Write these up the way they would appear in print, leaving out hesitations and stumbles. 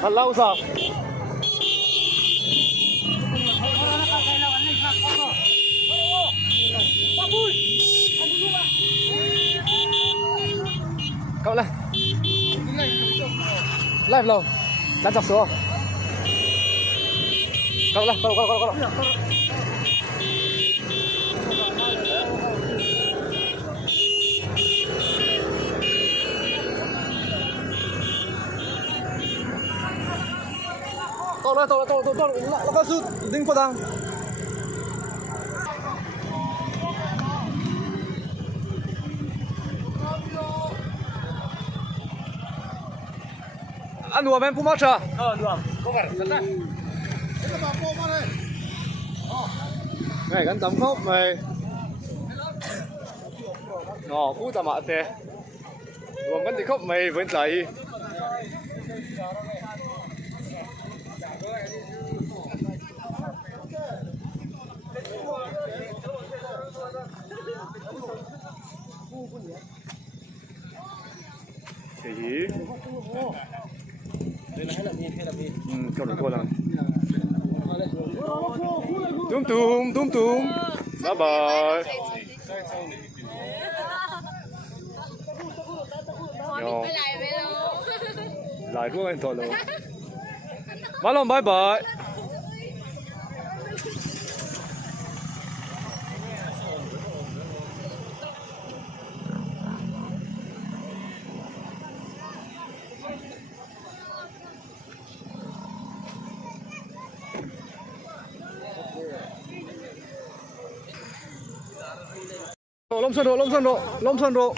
Thật lâu sao? Cậu lên. Lên lâu. Đánh chọc xuống. Cậu lên, cậu. Tôi nó có sự dính qua đang. Ăn đùa bên Puma chưa? Đùa. Không phải thật ra. Này gắn tấm khóc mày. Nó cú tầm ạ tè. Gồm gắn thì khóc mày vẫn chạy. Cái gì? Câu được cô lần. Túm. Bye bye. Yo. Lại luôn anh thôi luôn. Má lòng bye bye. Lom Sơn Độ.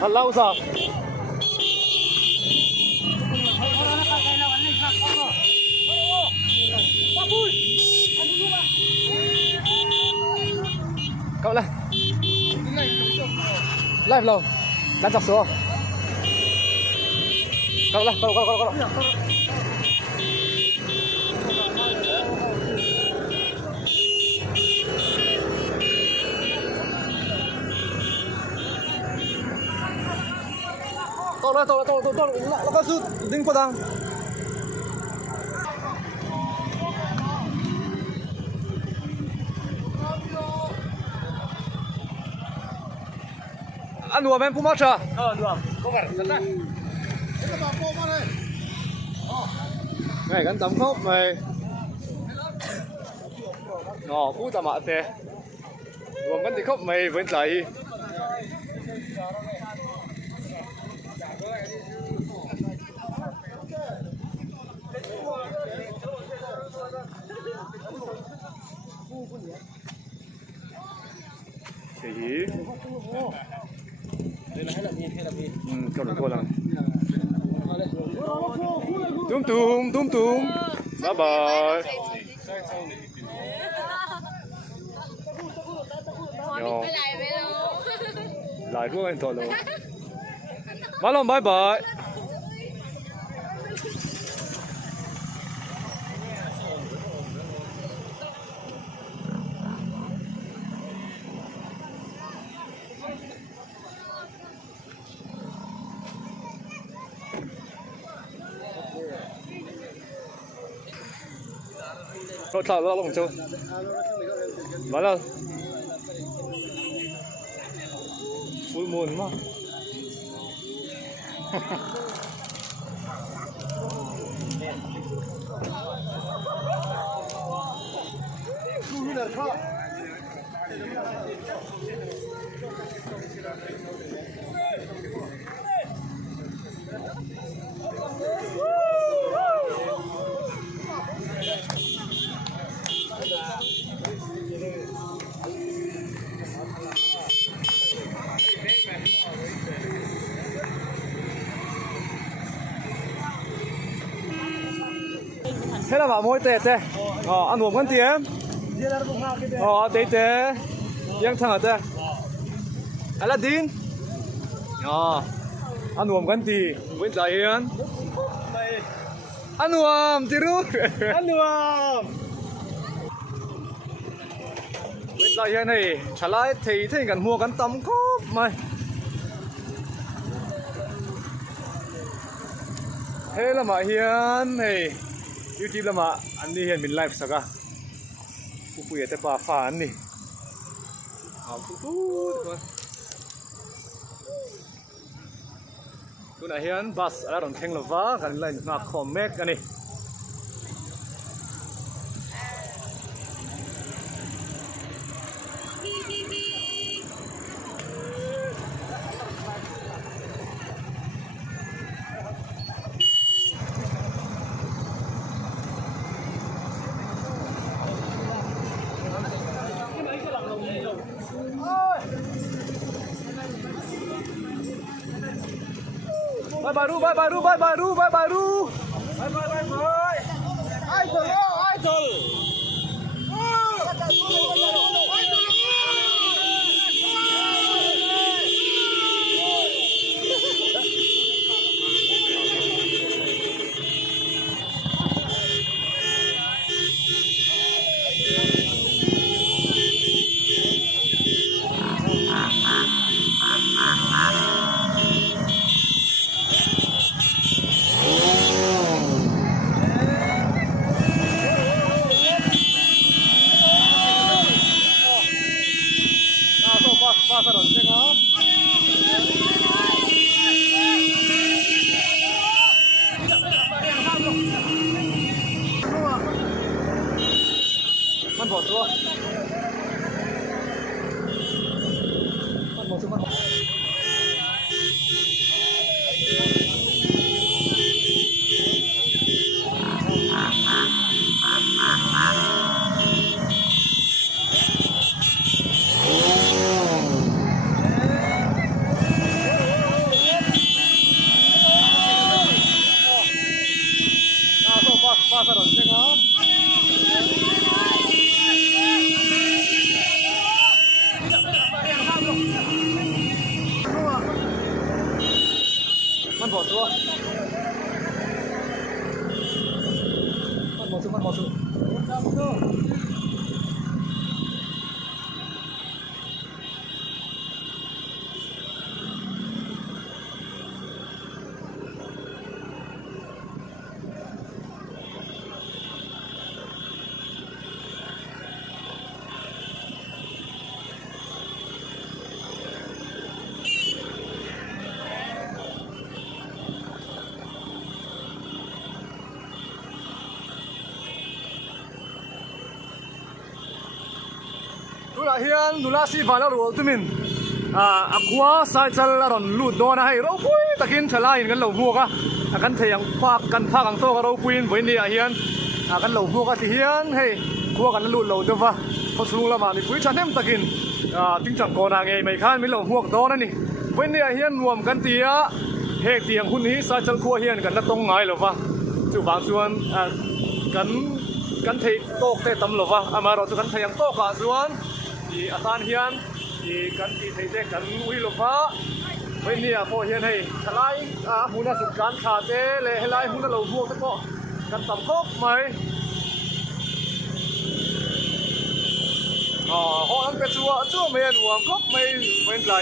Thật lâu sao? Cậu lên. Live lâu. Đánh chọc xuống. Cậu lên, cậu. Tôi nó có sự dính qua đang. Ăn đùa bên Puma chưa? Đùa. Không phải thật ra. Này gắn tấm khóc mày. Nó cú tầm ạ tè. Gồm gắn thì khóc mày vẫn chạy. Cái gì? Câu được cô lần. Túm. Bye bye. Yo. Lại luôn anh thôi luôn. Má lòng bye bye. Cậu thở ra bóng chơi. Nói là full moon mà. thế là bảo môi tệ tệ ăn uống con tiếng tệ tệ yang thằng ở tệ Aladdin ăn uống con tí với giải hiền ăn uống tí ru ăn uống với giải hiền này trả lại thì gần mua gần tắm cốp mày thế là mà hiền này YouTube ละมาอันนี้เห็นเป็นไลฟ์สักอะผู้ป่วยแต่ป่าฝันนี่เอาตุ๊ดคุณอาเห็นบัสอะไรตรงแข่งละวะกันไล่หนักคอมแม็กกันนี่บายบายรูบายบายรูบายบายรูบายบายรูบายบายบายบายไอ้ตัวไอ้ตัวpasaron tengah man bot tua man bot pasaron tengah man bot tua man bot nula hian nula si vala ro tumin aqua sai chal ron lut do na hai ro pui takin thala in kan lo mu ka kan theyang pak kan phak ang to ka ro puin voi ni a hian kan lo mu ka ti hian hei khua kan lut lo de wa phosung lama ni pui chanem takin ting chang ko na nge mai khan mi lo huak do na ni voi ni a hian nuam kan ti a hek tiang hun hi sai chal khua hian kan la tong ngai lo wa chu bang chuan kan thei tok te tam lo wa ama ro chu kan theyang to ka chuanที่อาจารย์เฮียนที่กันที่ไทยเด็กกันวิโรฟ้าวันนี้พอเฮียนให้ทลายหุ่นสุการขาดเตะเลยให้ไล่หุ่นเราบวกตะก็กันต่ำครบไหมห้องนั้นเป็นจั่วเมียนหัวครบไม่เป็นไร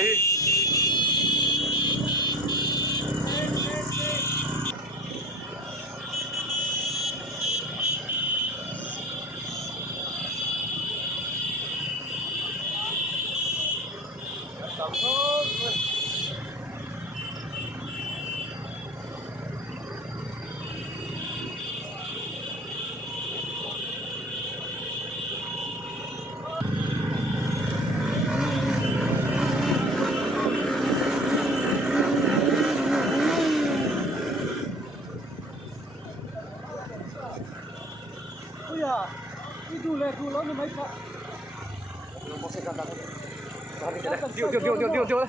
điều đấy.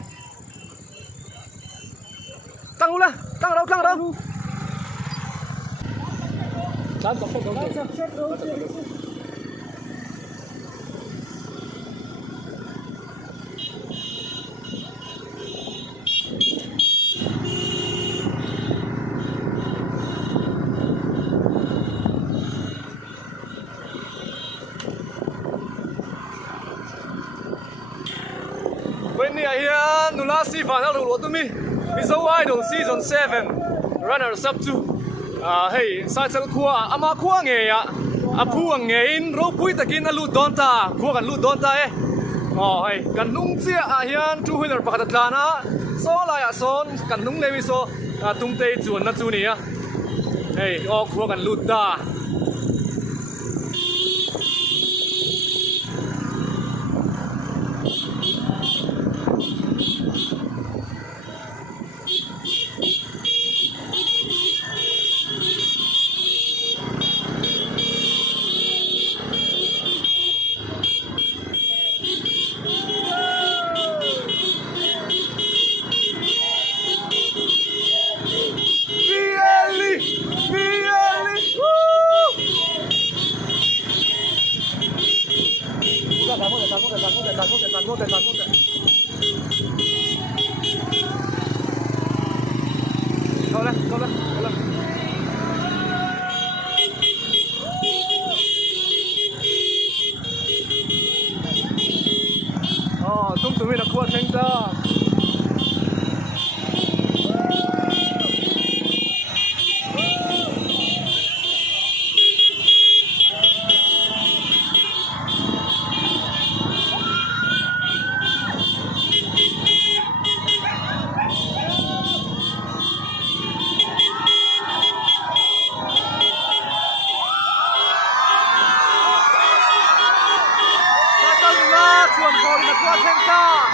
Tăng luôn lên, tăng đâu. When you hear Nulasi final road to me, it's a idol season 7 runners up to hey cycle khua ama khua nge ya apu nge in ro pui takin alu donta khua kan lu donta e hey kan nung chia hian two wheeler pakhat tlana so la ya son kan nung lewi so tumte chuan na chu ni a hey khua kan lu da Go lên. Tung tụi mình là khua thanh ta. Chuồn hồi là khua thanh ta.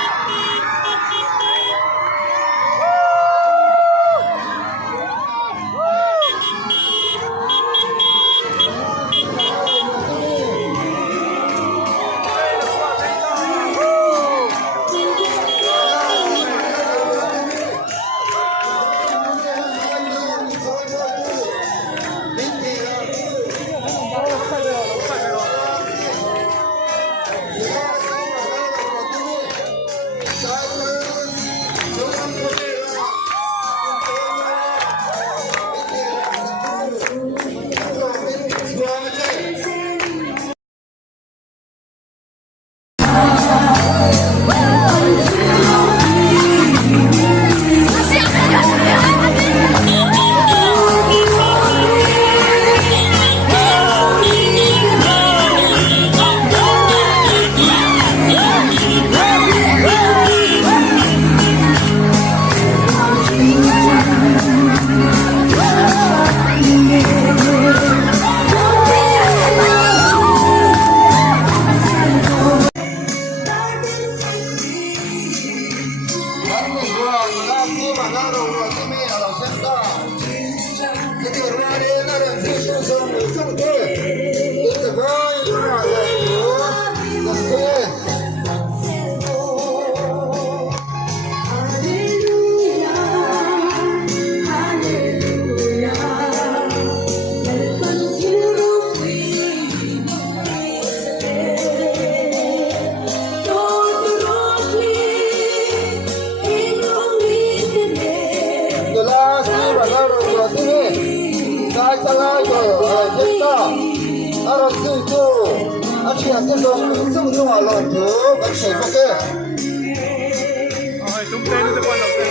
Tung tên nó quan trọng tên.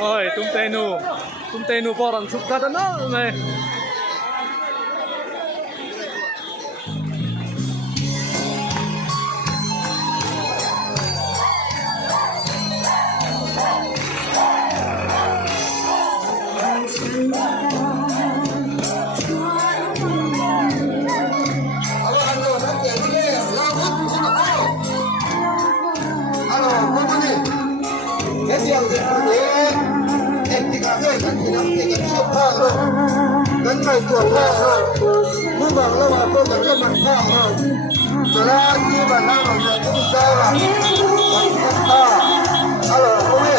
Ôi, tung tên nu bỏ rằng chụp ra đó này. yang di sini etika kan tidak tinggi siapa lo dan mai tua lo mu bang lo apa kerja mana lo selagi mana lo yang kita lah kita halo oke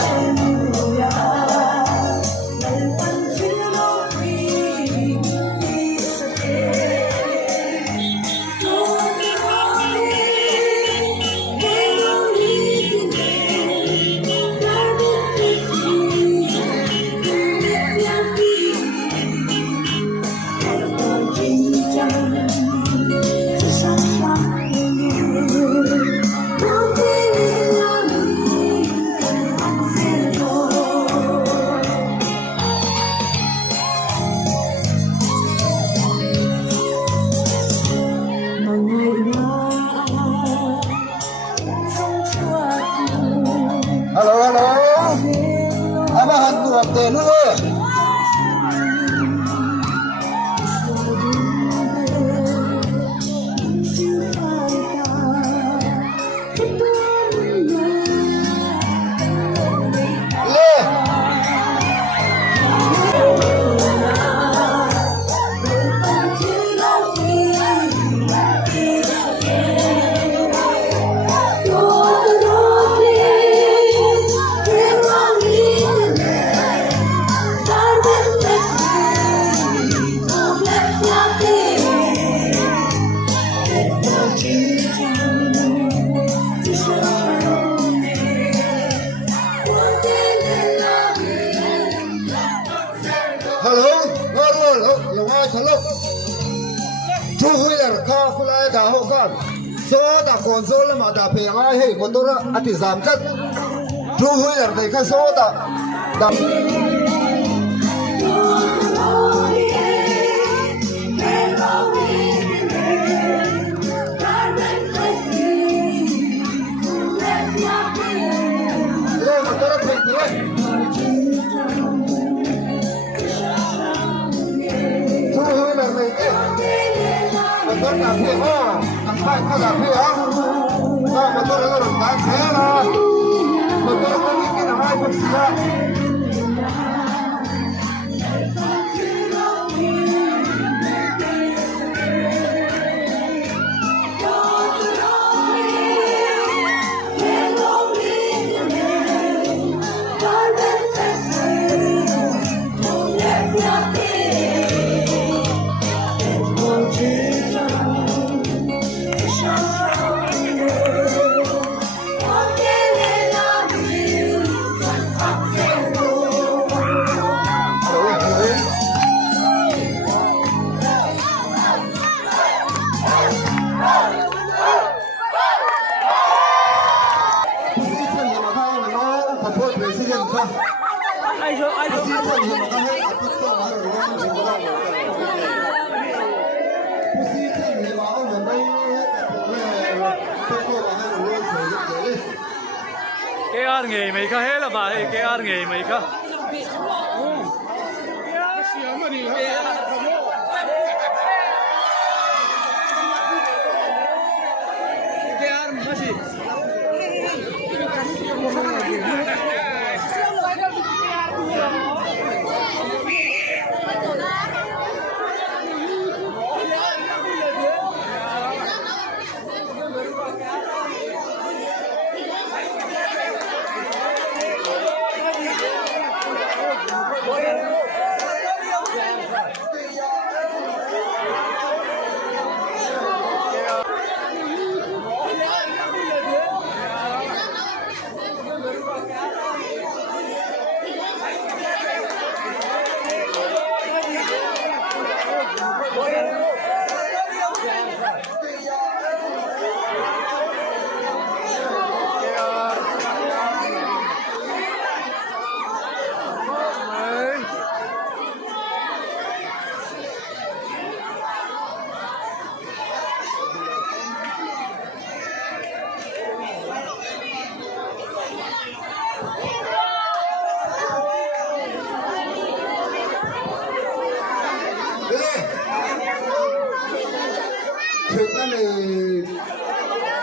halo halo apa hantu apa lu chú huy là kha phu lai cả hậu con số đã còn số là mà đã phải ai hay còn tôi là ăn thì giảm chất chú huy là phải cái số đã lên mà tôi đã thành lên chú huy là phải tôi làm việc á, làm phải có làm việc á, mà tôi đã làm đáng thế là, mà tôi đã có cái nào hay không gì á. cái ăn nghề mấy cái hết là bà hay cái ăn nghề mấy cái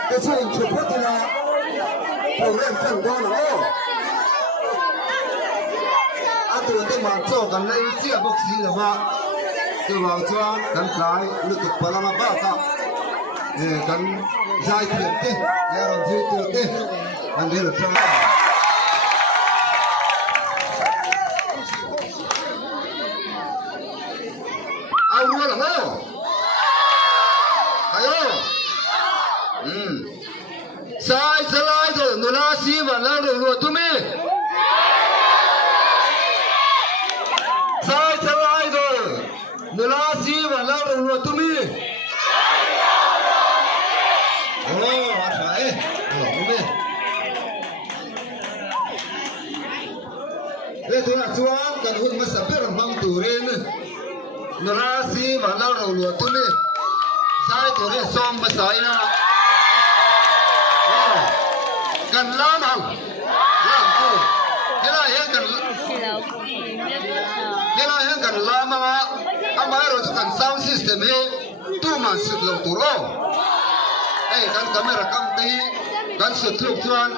cái chuyện chụp hết thì là đầu lên chẳng qua nữa มาโจกันเลยเสียบกสีหรือว่าจะวางจวนกันกลายนึกถึงพลังบ้าครับเนี่ยกันใจเพียงเต้ยารอนที่ตัวเต้อันนี้หรือเปล่าเอารัวหรือเปล่าไอ้โอ้สายสลายตัวนุลาสีวันแล้วรัวตุ้มสายสลายตัวนุลาสีวันแล้วรัวตุ้มโอ้อาศัยหลงตุ้มเรื่องตัวจวนกันหุ่นมาสับเปลือกมังตูเรนนุลาสีวันแล้วรัวตุ้มสายตัวนี้ซ้อมมาใส่นะกันล้ามเอาล้ามตัวเวลาเห็นกันล้ามมาอามาเราจะกัน sound system ให้ตู้มันสุดลงตัวเราเอ้กันคาเมราคัมตีกันสุดทุกส่วน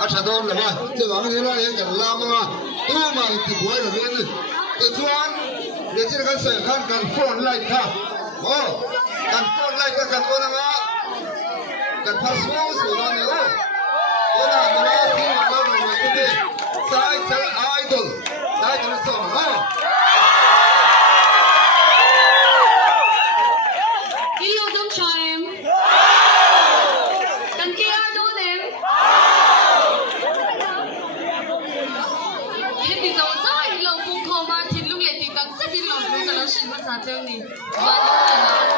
อาชาโดนเลยว่าจะว่าเวลาเห็นกันล้ามมาตู้มันติดไว้เลยนี่แต่ส่วนเดี๋ยวจะกันใส่ขันกันโฟนไลท์ค่ะโอ้กันโฟนไลท์กันโอนะกันพัสดุสุดแล้วเนี่ยโอ้ยนะมันสีมันเราเนี่ยที่สายสายไอดอลส่งโอ้ You don't try him. Can Kira do them? Hết thì dấu dõi lâu cung khô mà thịt lúc lệ thì cần rất ít lòng lúc cả nó xin mất giá tương đi. Và những người nào